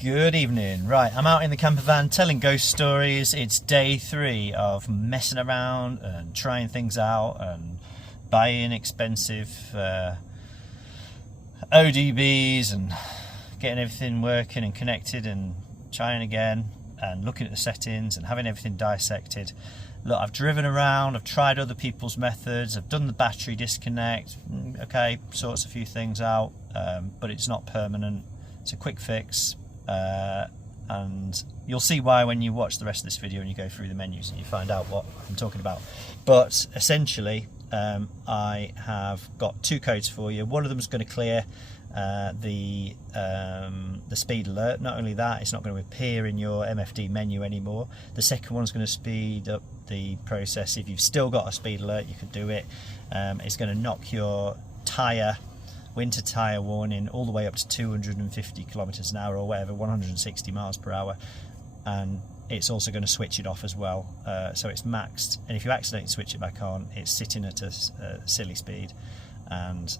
Good evening. Right, I'm out in the camper van telling ghost stories. It's day 3 of messing around and trying things out and buying expensive ODBs and getting everything working and connected and trying again and looking at the settings and having everything dissected. Look, I've driven around, I've tried other people's methods, I've done the battery disconnect, okay, sorts a few things out, but it's not permanent. It's a quick fix. And you'll see why when you watch the rest of this video and you go through the menus and you find out what I'm talking about. But essentially, I have got 2 codes for you. One of them is going to clear the speed alert. Not only that, it's not going to appear in your MFD menu anymore. The second one is going to speed up the process. If you've still got a speed alert, you can do it. It's going to knock your winter tyre warning all the way up to 250 kilometers an hour or whatever, 160 miles per hour, and it's also going to switch it off as well, so it's maxed, and if you accidentally switch it back on, it's sitting at a silly speed. And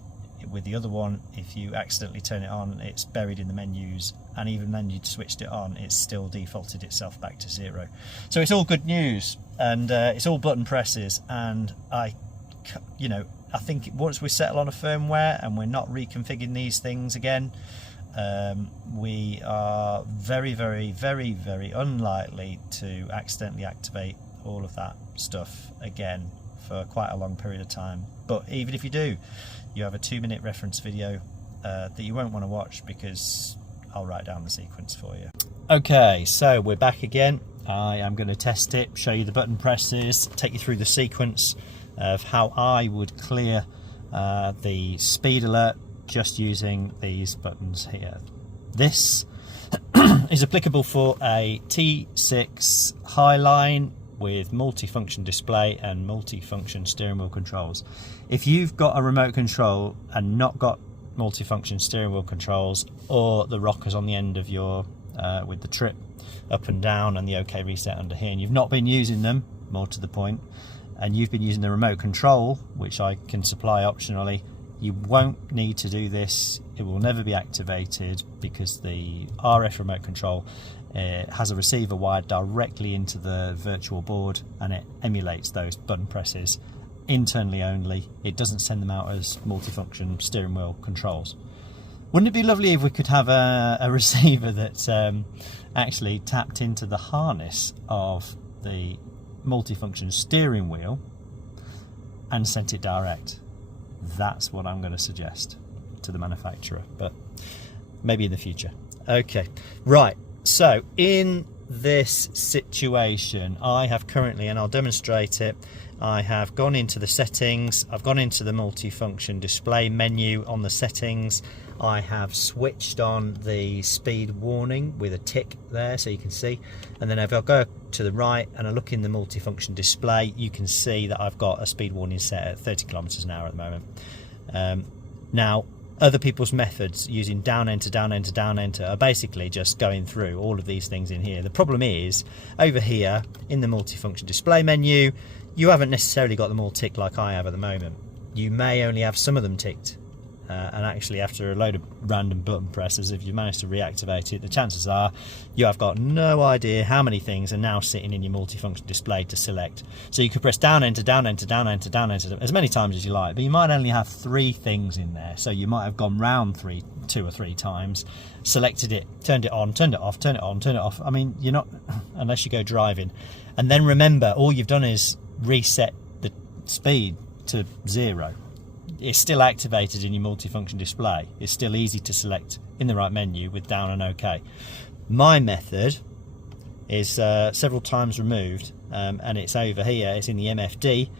with the other one, if you accidentally turn it on, it's buried in the menus, and even then you'd switched it on, it's still defaulted itself back to 0. So it's all good news, and it's all button presses, and I think once we settle on a firmware and we're not reconfiguring these things again, we are very, very, very, very unlikely to accidentally activate all of that stuff again for quite a long period of time. But even if you do, you have a 2-minute reference video that you won't want to watch, because I'll write down the sequence for you. Okay, so we're back again. I am going to test it, show you the button presses, take you through the sequence of how I would clear the speed alert just using these buttons here. This is applicable for a T6 Highline with multi-function display and multi-function steering wheel controls. If you've got a remote control and not got multi-function steering wheel controls, or the rockers on the end of your with the trip up and down and the OK reset under here, and you've not been using them, more to the point, and you've been using the remote control, which I can supply optionally, you won't need to do this. It will never be activated, because the RF remote control has a receiver wired directly into the virtual board, and it emulates those button presses internally only. It doesn't send them out as multifunction steering wheel controls. Wouldn't it be lovely if we could have a receiver that actually tapped into the harness of the multifunction steering wheel and sent it direct? That's what I'm going to suggest to the manufacturer, but maybe in the future. Okay, right, so in this situation, I have currently, and I'll demonstrate it, I have gone into the settings, I've gone into the multifunction display menu on the settings, I have switched on the speed warning with a tick there so you can see, and then if I go to the right and I look in the multifunction display, you can see that I've got a speed warning set at 30 kilometers an hour at the moment. Now, other people's methods using down enter, down enter, down enter are basically just going through all of these things in here. The problem is, over here in the multifunction display menu, you haven't necessarily got them all ticked like I have at the moment. You may only have some of them ticked. And actually, after a load of random button presses, if you manage to reactivate it, the chances are you have got no idea how many things are now sitting in your multifunction display to select. So you could press down enter, down enter, down enter, down enter as many times as you like, but you might only have 3 things in there. So you might have gone round 2 or 3 times, selected it, turned it on, turned it off, turned it on, turned it off. I mean, you're not, unless you go driving. And then remember, all you've done is reset the speed to 0. It's still activated in your multifunction display. It's still easy to select in the right menu with down and OK. My method is several times removed, and it's over here. It's in the MFD.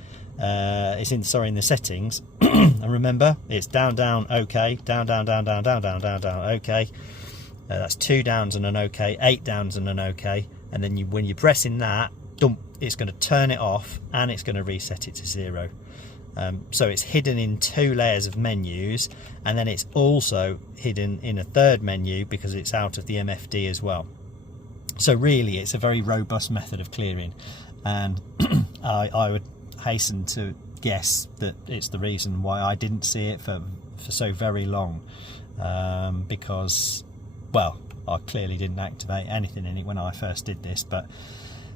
It's in the settings. And remember, it's down, down, OK, down, down, down, down, down, down, down, down, OK. That's 2 downs and an OK, 8 downs and an OK. And then when you're pressing that, dump, it's going to turn it off and it's going to reset it to 0. So it's hidden in 2 layers of menus, and then it's also hidden in a 3rd menu because it's out of the MFD as well. So really, it's a very robust method of clearing, and I would hasten to guess that it's the reason why I didn't see it for so very long, because, well, I clearly didn't activate anything in it when I first did this, but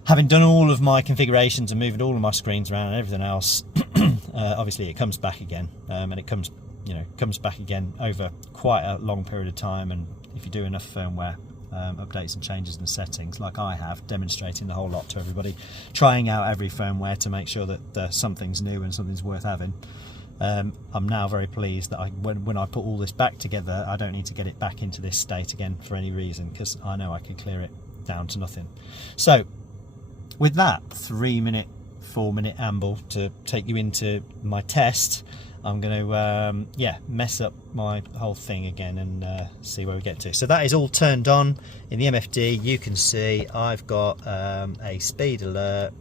having done all of my configurations and moving all of my screens around and everything else, obviously it comes back again, and it comes back again over quite a long period of time. And if you do enough firmware updates and changes in the settings, like I have, demonstrating the whole lot to everybody, trying out every firmware to make sure that something's new and something's worth having, I'm now very pleased that when I put all this back together, I don't need to get it back into this state again for any reason, because I know I can clear it down to nothing. So with that 3-minute, 4-minute amble to take you into my test, I'm going to mess up my whole thing again and see where we get to. So that is all turned on in the MFD. You can see I've got a speed alert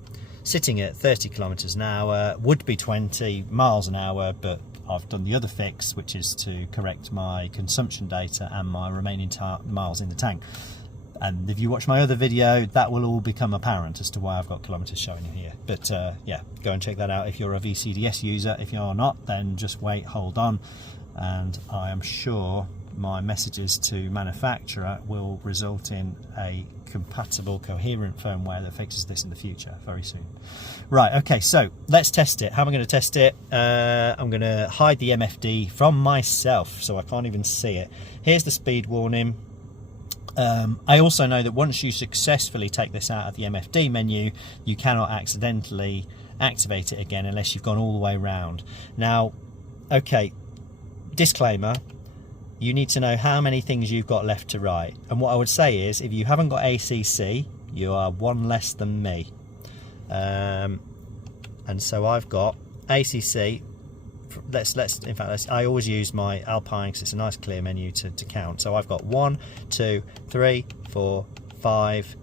sitting at 30 kilometers an hour, would be 20 miles an hour, but I've done the other fix, which is to correct my consumption data and my remaining miles in the tank. And if you watch my other video, that will all become apparent as to why I've got kilometers showing you here. But yeah, go and check that out if you're a VCDS user. If you're not, then just wait, hold on, and I am sure my messages to manufacturer will result in a compatible, coherent firmware that fixes this in the future very soon. Right, okay, so let's test it. How am I going to test it? I'm going to hide the MFD from myself so I can't even see it. Here's the speed warning. I also know that once you successfully take this out of the MFD menu, you cannot accidentally activate it again unless you've gone all the way around. Now, okay, disclaimer, you need to know how many things you've got left to write. And what I would say is, if you haven't got ACC, you are one less than me. And so I've got ACC. I always use my Alpine because it's a nice clear menu to count. So I've got 1, 2, 3, 4, 5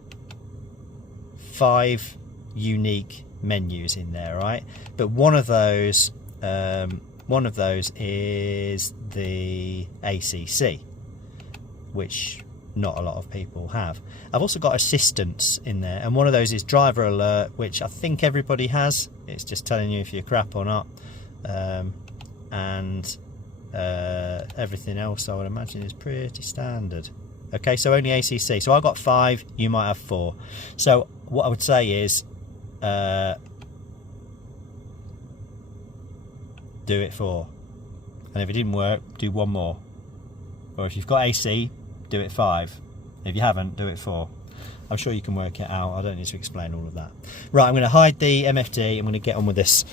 unique menus in there, right? But one of those is the ACC, which not a lot of people have. I've also got assistance in there, and one of those is driver alert, which I think everybody has. It's just telling you if you're crap or not. And everything else I would imagine is pretty standard. Okay, so only ACC. So I've got 5, you might have 4. So what I would say is do it 4, and if it didn't work, do 1 more. Or if you've got AC, do it 5. If you haven't, do it 4. I'm sure you can work it out. I don't need to explain all of that. Right, I'm going to hide the MFD. I'm going to get on with this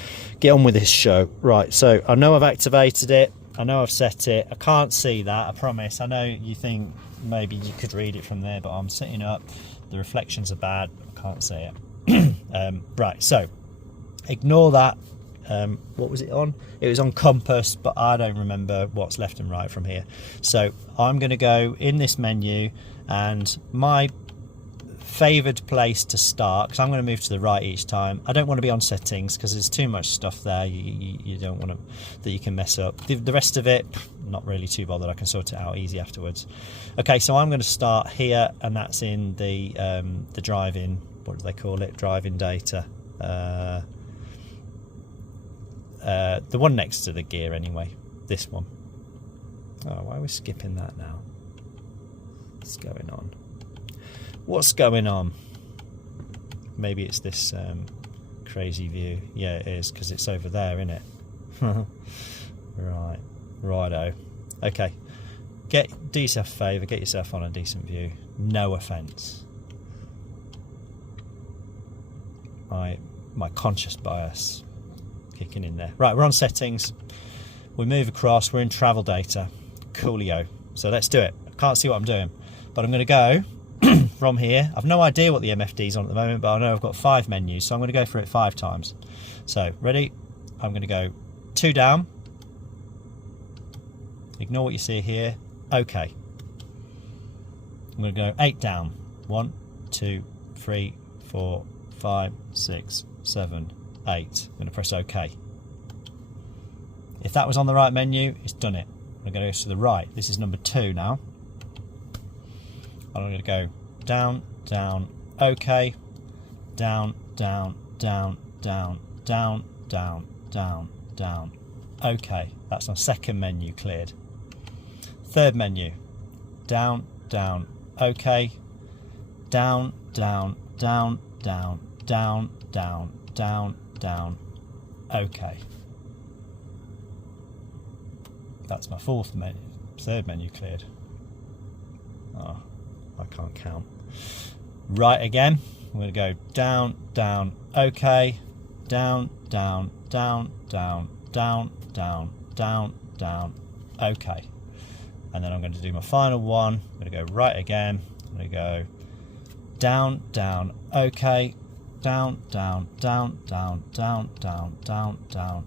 show. Right, so I know I've activated it. I know I've set it. I can't see that, I promise. I know you think maybe you could read it from there, but I'm sitting up. The reflections are bad. I can't see it. Right, so ignore that. What was it on? It was on compass, but I don't remember what's left and right from here. So I'm going to go in this menu, and my favoured place to start, because I'm going to move to the right each time. I don't want to be on settings because there's too much stuff there you don't want to, that you can mess up. The rest of it, not really too bothered. I can sort it out easy afterwards. Okay, so I'm going to start here, and that's in the driving, what do they call it, driving data, the one next to the gear anyway, this one. Oh, why are we skipping that now? What's going on? What's going on? Maybe it's this crazy view. Yeah, it is, because it's over there, isn't it? Right, righto. Okay, do yourself a favour, get yourself on a decent view. No offence. My conscious bias kicking in there. Right, we're on settings. We move across. We're in travel data. Coolio. So let's do it. I can't see what I'm doing, but I'm going to go from here. I've no idea what the MFD is on at the moment, but I know I've got 5 menus, so I'm going to go for it 5 times. So ready? I'm going to go 2 down. Ignore what you see here. Okay. I'm going to go 8 down. 1, 2, 3, 4, 5, 6, 7, 8. I'm going to press OK. If that was on the right menu, it's done it. I'm going to go to the right. This is number 2 now. And I'm going to go down, down, OK, down, down, down, down, down, down, down, down, OK. That's our second menu cleared. Third menu, down, down, okay, down, down, down, down, down, down, down, down, okay. That's my third menu cleared. Oh, I can't count. Right again, I'm going to go down, down, okay, down, down, down, down, down, down, down, down, okay. And then I'm going to do my final one. I'm going to go right again. I'm going to go down, down, okay, down, down, down, down, down, down, down, down,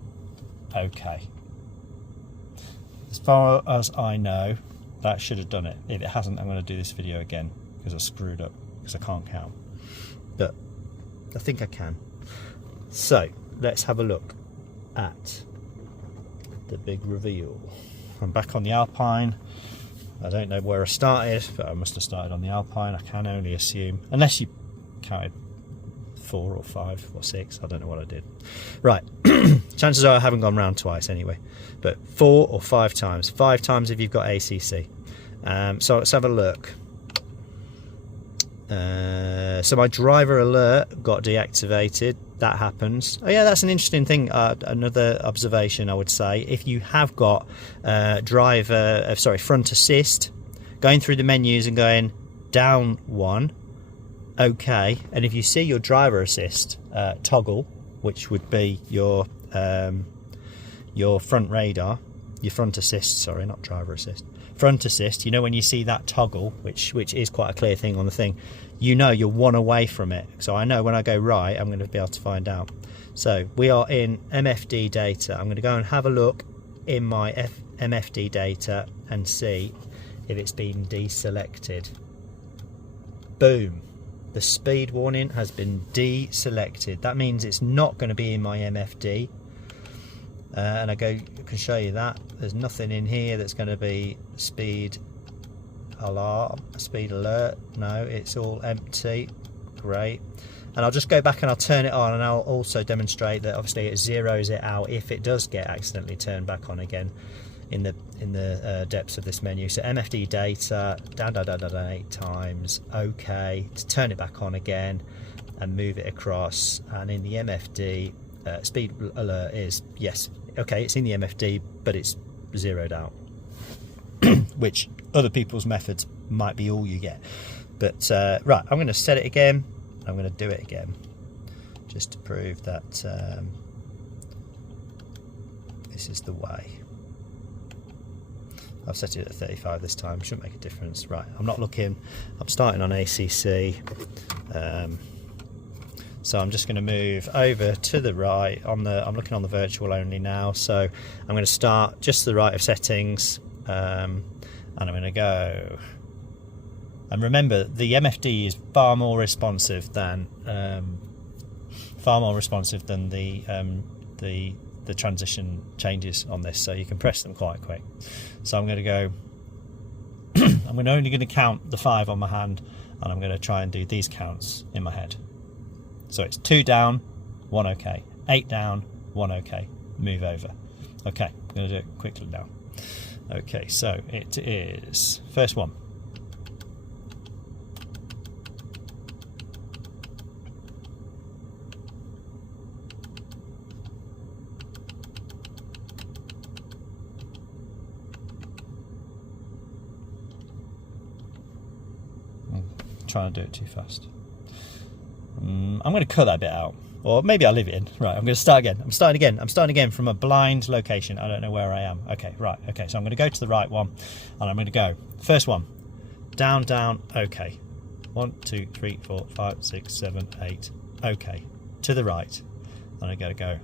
okay. As far as I know, that should have done it. If it hasn't, I'm going to do this video again because I screwed up because I can't count. But I think I can. So let's have a look at the big reveal. I'm back on the Alpine. I don't know where I started, but I must have started on the Alpine. I can only assume, unless you counted 4 or 5 or 6, I don't know what I did. Right, chances are I haven't gone round twice anyway, but 4 or 5 times. 5 times if you've got ACC. So let's have a look. So my driver alert got deactivated. That happens. Oh yeah, that's an interesting thing. Another observation I would say, if you have got front assist, going through the menus and going down 1, okay, and if you see your driver assist toggle, which would be your front radar, your front assist, sorry, not driver assist, front assist, you know, when you see that toggle, which is quite a clear thing on the thing, you know you're 1 away from it. So I know when I go right, I'm going to be able to find out. So we are in MFD data. I'm going to go and have a look in my MFD data and see if it's been deselected. Boom. The speed warning has been deselected. That means it's not going to be in my MFD. And I can show you that. There's nothing in here that's going to be speed alarm, speed alert. No, it's all empty. Great. And I'll just go back and I'll turn it on, and I'll also demonstrate that obviously it zeroes it out if it does get accidentally turned back on again in the depths of this menu. So MFD data, down 8 times, okay, to turn it back on again and move it across. And in the MFD, speed alert is, yes, okay, it's in the MFD, but it's zeroed out, which other people's methods might be all you get. But right, I'm going to set it again. I'm going to do it again just to prove that this is the way. I've set it at 35 this time, shouldn't make a difference. Right, I'm not looking, I'm starting on ACC. So I'm just going to move over to the right. I'm looking on the virtual only now, so I'm going to start just to the right of settings, and I'm going to go. And remember, the MFD is far more responsive than the transition changes on this, so you can press them quite quick. So I'm going to go. I'm only going to count the 5 on my hand, and I'm going to try and do these counts in my head. So it's 2 down, 1 okay, 8 down, 1 okay, move over. Okay, I'm going to do it quickly now. Okay, so it is first one. I'm trying to do it too fast. I'm going to cut that bit out, or maybe I'll leave it in. Right, I'm going to start again. I'm starting again from a blind location. I don't know where I am. Okay, right. Okay, so I'm going to go to the right one, and I'm going to go first one, down, down, okay. 1, 2, 3, 4, 5, 6, 7, 8. Okay, to the right, and I'm going to go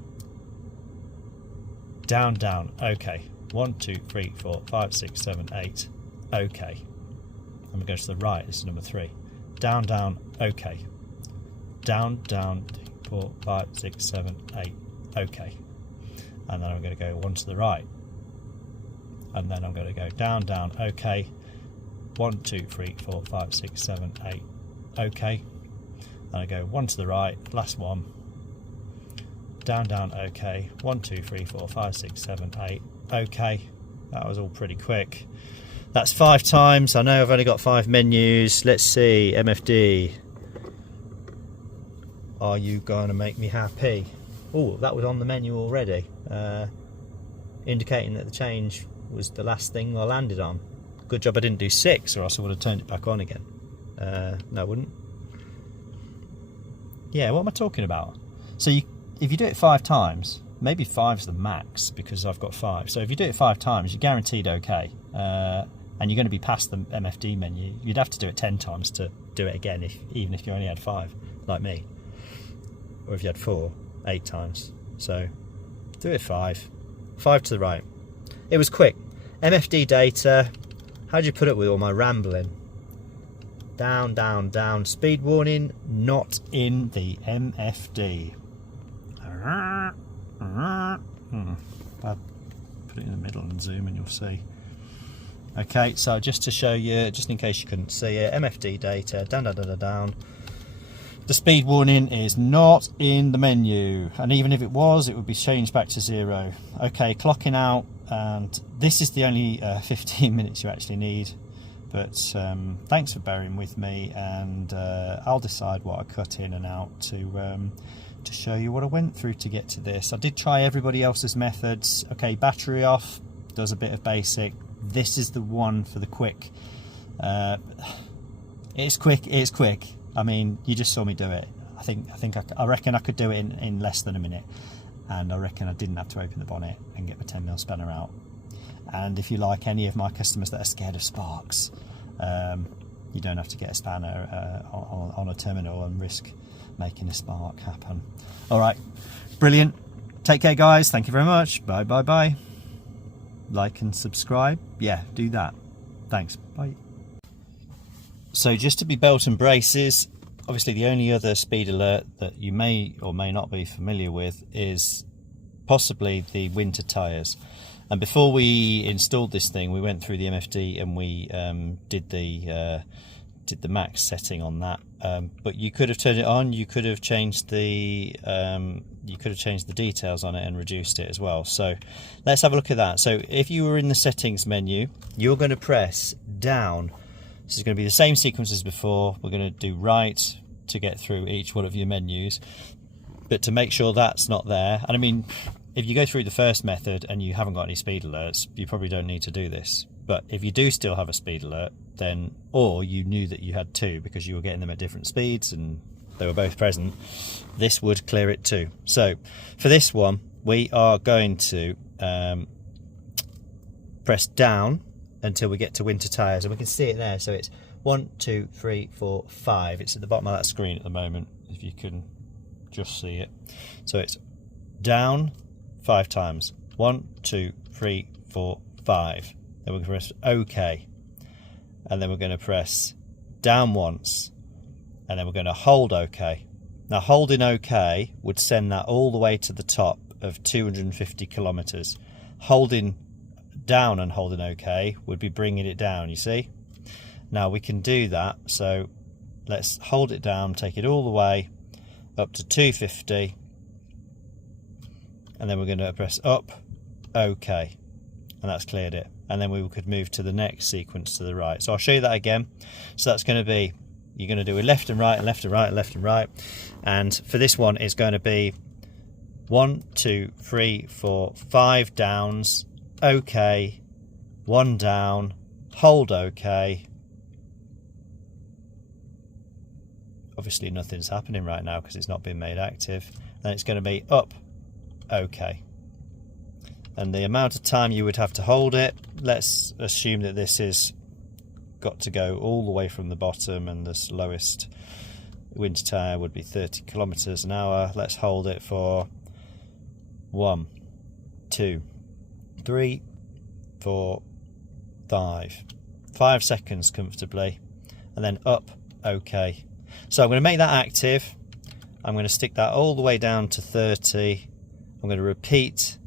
down, down, okay. 1, 2, 3, 4, 5, 6, 7, 8. Okay. I'm going to go to the right. This is number 3. Down, down, okay. Down, down, 4, 5, 6, 7, 8. Okay. And then I'm going to go 1 to the right. And then I'm going to go down, down, okay. 1, 2, 3, 4, 5, 6, 7, 8. Okay. And I go 1 to the right, last one. Down, down, okay. 1, 2, 3, 4, 5, 6, 7, 8. Okay. That was all pretty quick. That's 5 times. I know I've only got 5 menus. Let's see, MFD. Are you going to make me happy? Oh, that was on the menu already, indicating that the change was the last thing I landed on. Good job I didn't do 6, or else I would have turned it back on again. No, I wouldn't. Yeah, what am I talking about? So if you do it 5 times, maybe 5's the max because I've got 5. So if you do it 5 times, you're guaranteed okay, and you're going to be past the MFD menu. You'd have to do it 10 times to do it again, even if you only had 5, like me. Or if you had 4, 8 times. So do it 5. 5 to the right. It was quick. MFD data. How'd you put it with all my rambling? Down, down, down. Speed warning not in the MFD. I'll put it in the middle and zoom and you'll see. Okay, so just to show you, just in case you couldn't see it, MFD data, down, down, down, down, down. The speed warning is not in the menu, and even if it was, it would be changed back to 0. Okay, clocking out, and this is the only 15 minutes you actually need. But thanks for bearing with me, and I'll decide what I cut in and out to show you what I went through to get to this. I did try everybody else's methods. Okay, battery off, does a bit of basic. This is the one for the quick. It's quick. It's quick. I mean, you just saw me do it. I reckon I could do it in less than a minute, and I reckon I didn't have to open the bonnet and get my 10mm spanner out. And if you like any of my customers that are scared of sparks, you don't have to get a spanner on a terminal and risk making a spark happen. All right, brilliant. Take care, guys. Thank you very much. Bye, bye, bye. Like and subscribe. Yeah, do that. Thanks. Bye. So just to be belt and braces, obviously the only other speed alert that you may or may not be familiar with is possibly the winter tyres. And before we installed this thing, we went through the MFD and we did the max setting on that. But you could have turned it on. You could have changed the details on it and reduced it as well. So let's have a look at that. So if you were in the settings menu, you're going to press down. This is going to be the same sequence as before. We're going to do right to get through each one of your menus, but to make sure that's not there. And I mean, if you go through the first method and you haven't got any speed alerts, you probably don't need to do this. But if you do still have a speed alert, then, or you knew that you had 2 because you were getting them at different speeds and they were both present, this would clear it too. So for this one, we are going to press down until we get to winter tyres, and we can see it there. So it's 1, 2, 3, 4, 5. It's at the bottom of that screen at the moment, if you can just see it. So it's down 5 times. 1, 2, 3, 4, 5. Then we're going to press OK, and then we're going to press down once, and then we're going to hold OK. Now holding OK would send that all the way to the top of 250 kilometers. Holding down and holding OK would be bringing it down, you see. Now we can do that, so let's hold it down, take it all the way up to 250, and then we're going to press up, OK, and that's cleared it. And then we could move to the next sequence to the right. So I'll show you that again. So that's going to be, you're going to do a left and right and left and right and left and right, and for this one it's going to be 1, 2, 3, 4, 5 downs, OK, 1 down, hold OK. Obviously nothing's happening right now because it's not been made active. Then it's going to be up, OK. And the amount of time you would have to hold it, let's assume that this is got to go all the way from the bottom, and the lowest winter tyre would be 30 kilometers an hour. Let's hold it for 1, 2, 3, 4, 5 seconds comfortably, and then up, OK. So I'm going to make that active. I'm going to stick that all the way down to 30. I'm going to repeat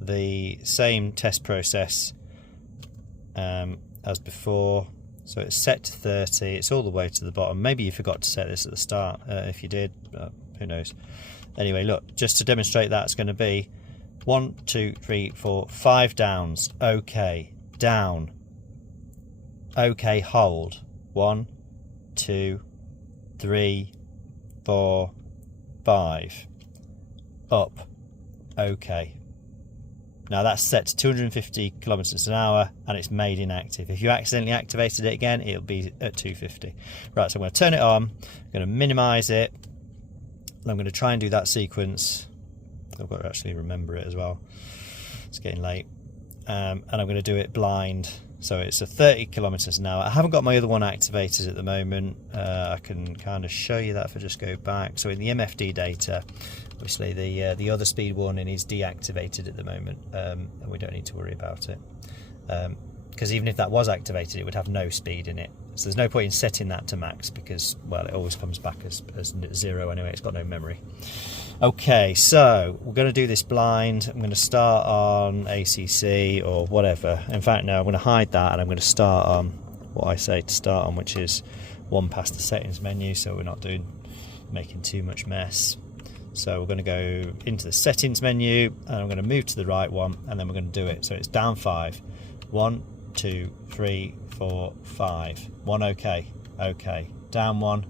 the same test process as before. So it's set to 30. It's all the way to the bottom. Maybe you forgot to set this at the start. If you did, who knows. Anyway, look, just to demonstrate that, it's going to be 1, 2, 3, 4, 5 downs. OK, down, OK, hold. 1, 2, 3, 4, 5. Up. OK. Now that's set to 250 kilometers an hour and it's made inactive. If you accidentally activated it again, it'll be at 250. Right, so I'm going to turn it on, I'm going to minimize it, and I'm going to try and do that sequence. I've got to actually remember it as well. It's getting late. And I'm going to do it blind. So it's a 30 kilometers an hour. I haven't got my other one activated at the moment. I can kind of show you that if I just go back. So in the MFD data, obviously the other speed warning is deactivated at the moment, and we don't need to worry about it. Because even if that was activated, it would have no speed in it. So there's no point in setting that to max because, well, it always comes back as 0 anyway. It's got no memory. Okay, so we're going to do this blind. I'm going to start on ACC or whatever. In fact, no, I'm going to hide that and I'm going to start on what I say to start on, which is one past the settings menu, so we're not making too much mess. So we're going to go into the settings menu and I'm going to move to the right one and then we're going to do it. So it's down 5. 1, 2, 3, 4, 5. 1 OK. OK. Down 1.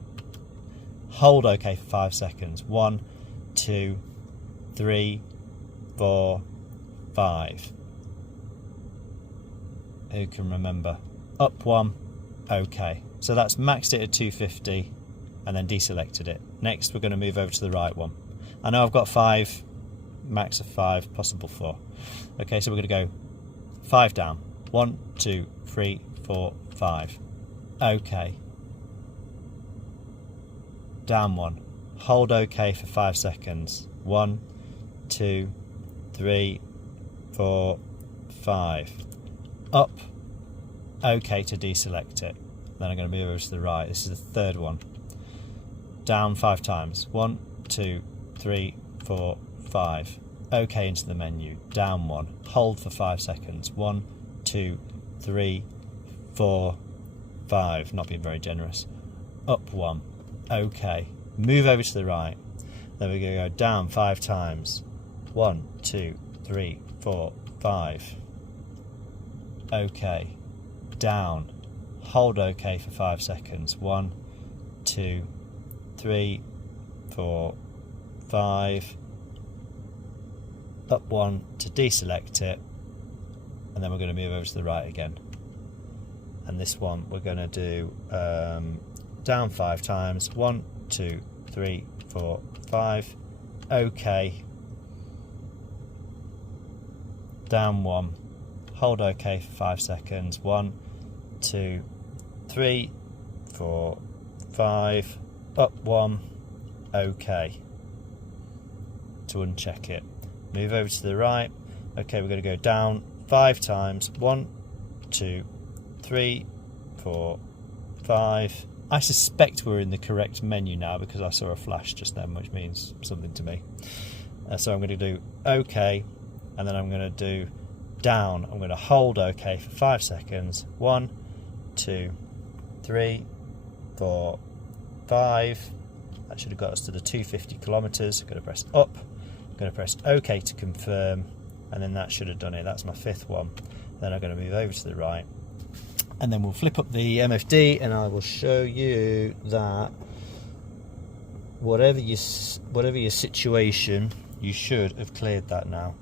Hold OK for 5 seconds. 1, 2, 3, 4, 5. Who can remember? Up 1. OK. So that's maxed it at 250 and then deselected it. Next we're going to move over to the right one. I know I've got 5, max of 5, possible 4. Okay, so we're going to go 5 down. 1, 2, 3, 4, 5. OK. Down 1. Hold OK for 5 seconds. 1, 2, 3, 4, 5. Up. OK to deselect it. Then I'm going to move over to the right. This is the third one. Down 5 times. 1, 2, 3, 4, 5. OK into the menu. Down 1. Hold for 5 seconds. 1, 2, 3, 4, 5. Not being very generous. Up 1. OK. Move over to the right. Then we're going to go down 5 times. 1, 2, 3, 4, 5. OK. Down. Hold OK for 5 seconds. 1, 2, 3, 4, 5. Up 1 to deselect it. And then we're going to move over to the right again. And this one we're going to do down 5 times. 1, 2, 3, 4, 5. OK. Down 1. Hold OK for 5 seconds. 1, 2, 3, 4, 5. Up 1. OK. To uncheck it. Move over to the right. OK, we're going to go down 5 times. 1, 2, 3, 4, 5. I suspect we're in the correct menu now because I saw a flash just then, which means something to me. So I'm going to do OK, and then I'm going to do down. I'm going to hold OK for 5 seconds. 1, 2, 3, 4, 5. That should have got us to the 250 kilometers. I'm going to press up. I'm going to press OK to confirm, and then that should have done it. That's my 5th one. Then I'm going to move over to the right, and then we'll flip up the MFD, and I will show you that whatever your situation, you should have cleared that now.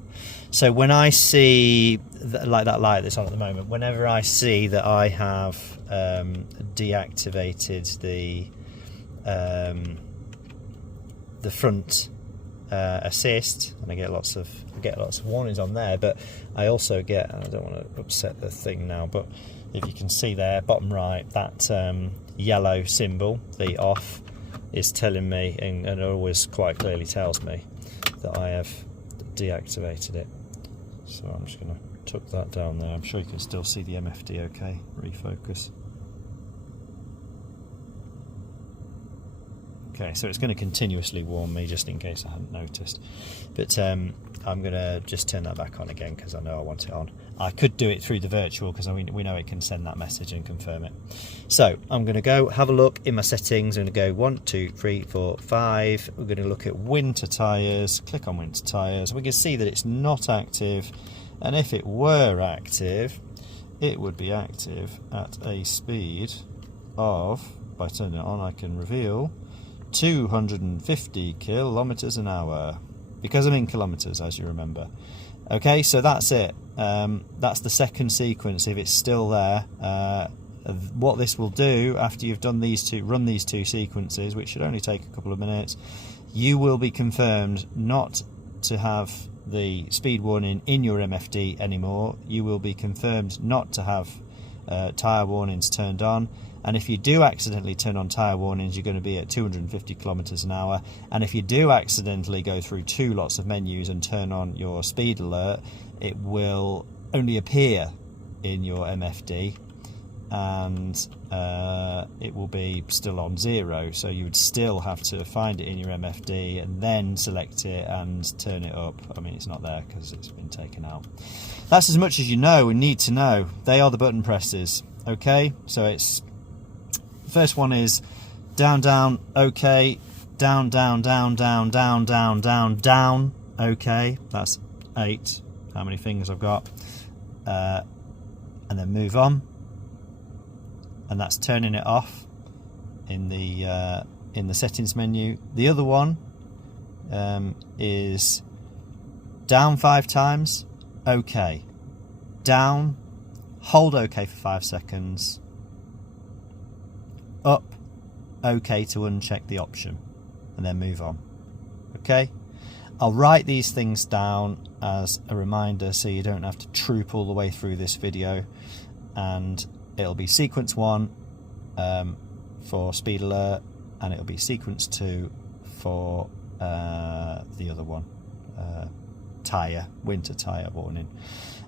So when I see like that light that's on at the moment, whenever I see that I have deactivated the front assist, and I get lots of warnings on there, but I also get, I don't want to upset the thing now, but if you can see there, bottom right, that yellow symbol, the off, is telling me, and it always quite clearly tells me that I have deactivated it. So I'm just going to tuck that down there. I'm sure you can still see the MFD okay. Refocus. Okay, so it's going to continuously warn me just in case I hadn't noticed. But I'm going to just turn that back on again because I know I want it on. I could do it through the virtual because we know it can send that message and confirm it. So I'm going to go have a look in my settings. I'm going to go 1, 2, 3, 4, 5. We're going to look at winter tyres. Click on winter tyres. We can see that it's not active. And if it were active, it would be active at a speed of, by turning it on I can reveal, 250 kilometers an hour, because I'm in kilometers, as you remember. Okay, so that's it. That's the second sequence. If it's still there, what this will do after you've done run these two sequences, which should only take a couple of minutes, you will be confirmed not to have the speed warning in your MFD anymore. You will be confirmed not to have tyre warnings turned on, and if you do accidentally turn on tyre warnings, you're going to be at 250 kilometers an hour. And if you do accidentally go through two lots of menus and turn on your speed alert, it will only appear in your MFD, and it will be still on 0, so you would still have to find it in your MFD and then select it and turn it up. I mean, it's not there because it's been taken out. That's as much as you know and need to know. They are the button presses. Okay, so it's, first one is down, down, okay, down, down, down, down, down, down, down, down, okay, that's 8, how many fingers I've got, and then move on. And that's turning it off in the settings menu. The other one is down 5 times, OK, down, hold OK for 5 seconds, up, OK to uncheck the option, and then move on. Okay, I'll write these things down as a reminder so you don't have to troop all the way through this video, and it'll be sequence 1 for speed alert, and it'll be sequence 2 for the other one, winter tyre warning.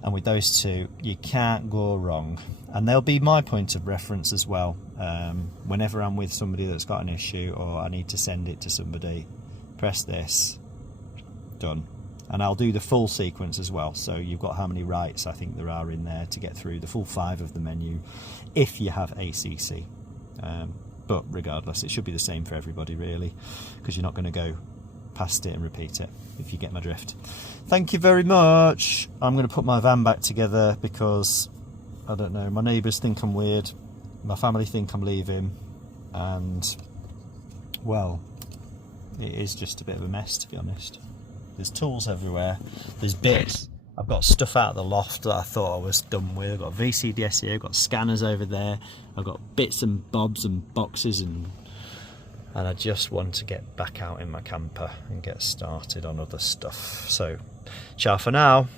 And with those two, you can't go wrong. And they'll be my point of reference as well. Whenever I'm with somebody that's got an issue or I need to send it to somebody, press this, done. And I'll do the full sequence as well, so you've got how many rights I think there are in there to get through the full 5 of the menu if you have ACC. But regardless, it should be the same for everybody really, because you're not going to go past it and repeat it, if you get my drift. Thank you very much. I'm going to put my van back together because, I don't know, my neighbours think I'm weird, my family think I'm leaving, and, well, it is just a bit of a mess, to be honest. There's tools everywhere, there's bits. I've got stuff out of the loft that I thought I was done with. I've got VCDS here, I've got scanners over there, I've got bits and bobs and boxes, and I just want to get back out in my camper and get started on other stuff. So, ciao for now.